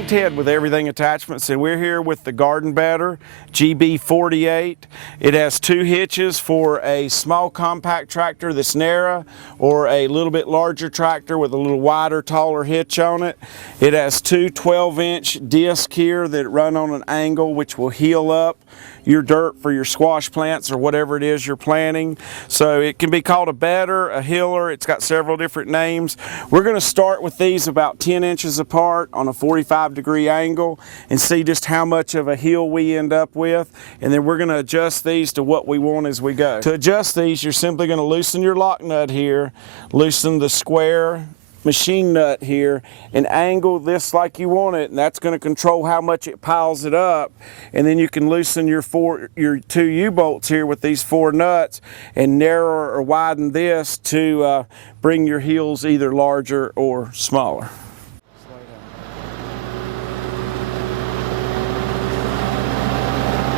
I'm Ted with Everything Attachments, and we're here with the Garden Better GB48. It has 2 hitches for a small compact tractor that's narrow or a little bit larger tractor with a little wider, taller hitch on it. It has 2 12-inch discs here that run on an angle which will heel up your dirt for your squash plants or whatever it is you're planting. So it can be called a bedder, a hiller. It's got several different names. We're going to start with these about 10 inches apart on a 45-degree angle and see just how much of a heel we end up with, and then we're going to adjust these to what we want as we go. To adjust these, you're simply going to loosen your lock nut here, loosen the square machine nut here, and angle this like you want it, and that's going to control how much it piles it up. And then you can loosen your 2 U-bolts here with these 4 nuts and narrow or widen this to bring your heels either larger or smaller.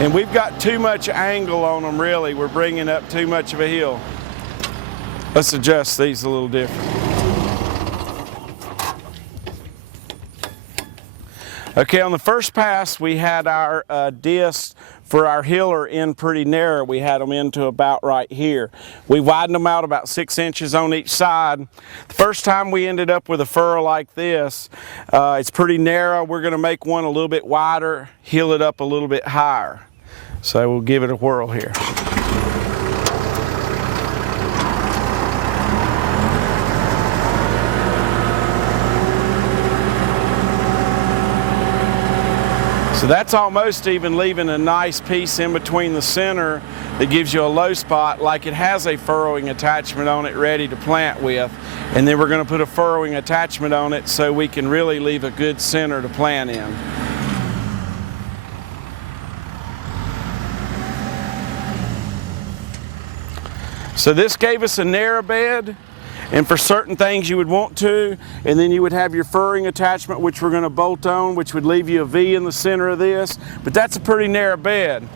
And we've got too much angle on them, really. We're bringing up too much of a heel. Let's adjust these a little different. Okay, on the first pass, we had our discs for our hiller in pretty narrow. We had them into about right here. We widened them out about 6 inches on each side. The first time we ended up with a furrow like this, it's pretty narrow. We're going to make one a little bit wider, heel it up a little bit higher. So we'll give it a whirl here. So that's almost even leaving a nice piece in between the center that gives you a low spot, like it has a furrowing attachment on it ready to plant with. And then we're going to put a furrowing attachment on it so we can really leave a good center to plant in. So this gave us a narrow bed, and for certain things you would want to, and then you would have your furrowing attachment, which we're going to bolt on, which would leave you a V in the center of this, but that's a pretty narrow bed.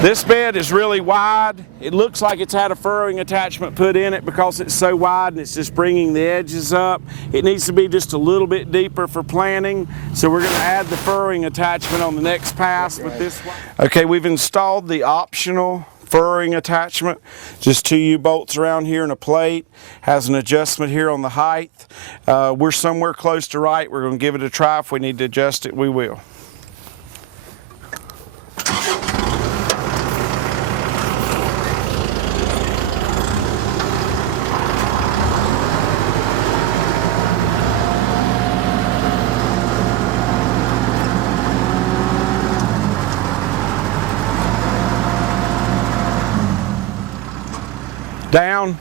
This bed is really wide. It looks like it's had a furrowing attachment put in it because it's so wide and it's just bringing the edges up. It needs to be just a little bit deeper for planting, so we're going to add the furrowing attachment on the next pass with this one. Okay, we've installed the optional furrowing attachment, just 2 U-bolts around here and a plate. Has an adjustment here on the height. We're somewhere close to right. We're going to give it a try. If we need to adjust it, we will. Down.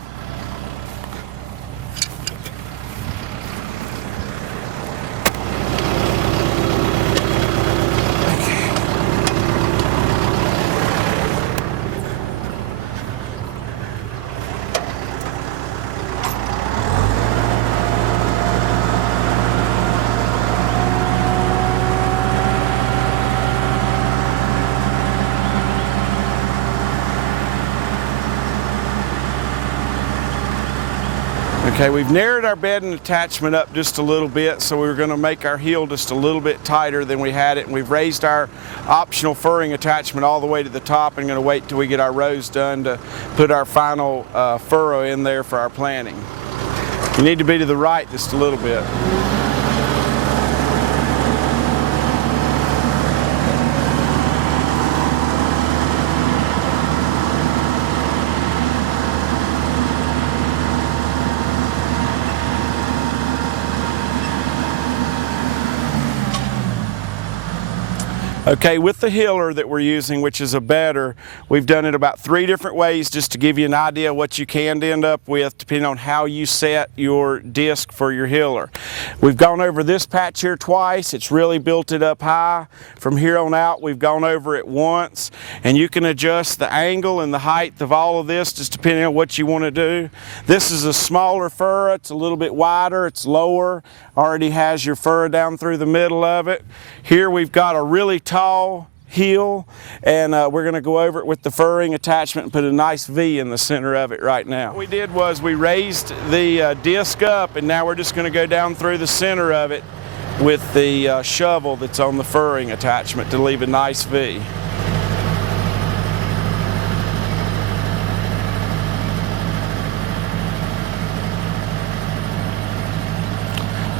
Okay, we've narrowed our bed and attachment up just a little bit, so we're going to make our heel just a little bit tighter than we had it, and we've raised our optional furrowing attachment all the way to the top, and going to wait till we get our rows done to put our final furrow in there for our planting. You need to be to the right just a little bit. Okay, with the hiller that we're using, which is a bedder, we've done it about 3 different ways just to give you an idea of what you can end up with depending on how you set your disc for your hiller. We've gone over this patch here twice. It's really built it up high. From here on out, we've gone over it once, and you can adjust the angle and the height of all of this just depending on what you want to do. This is a smaller furrow. It's a little bit wider. It's lower. Already has your furrow down through the middle of it. Here we've got a really tall heel, and we're going to go over it with the furrowing attachment and put a nice V in the center of it right now. What we did was we raised the disc up, and now we're just going to go down through the center of it with the shovel that's on the furrowing attachment to leave a nice V.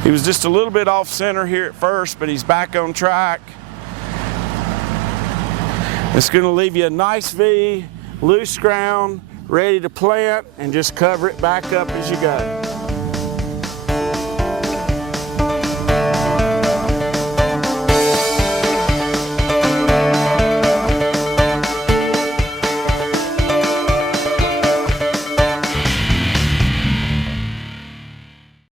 He was just a little bit off center here at first, but he's back on track. It's going to leave you a nice V, loose ground, ready to plant, and just cover it back up as you go.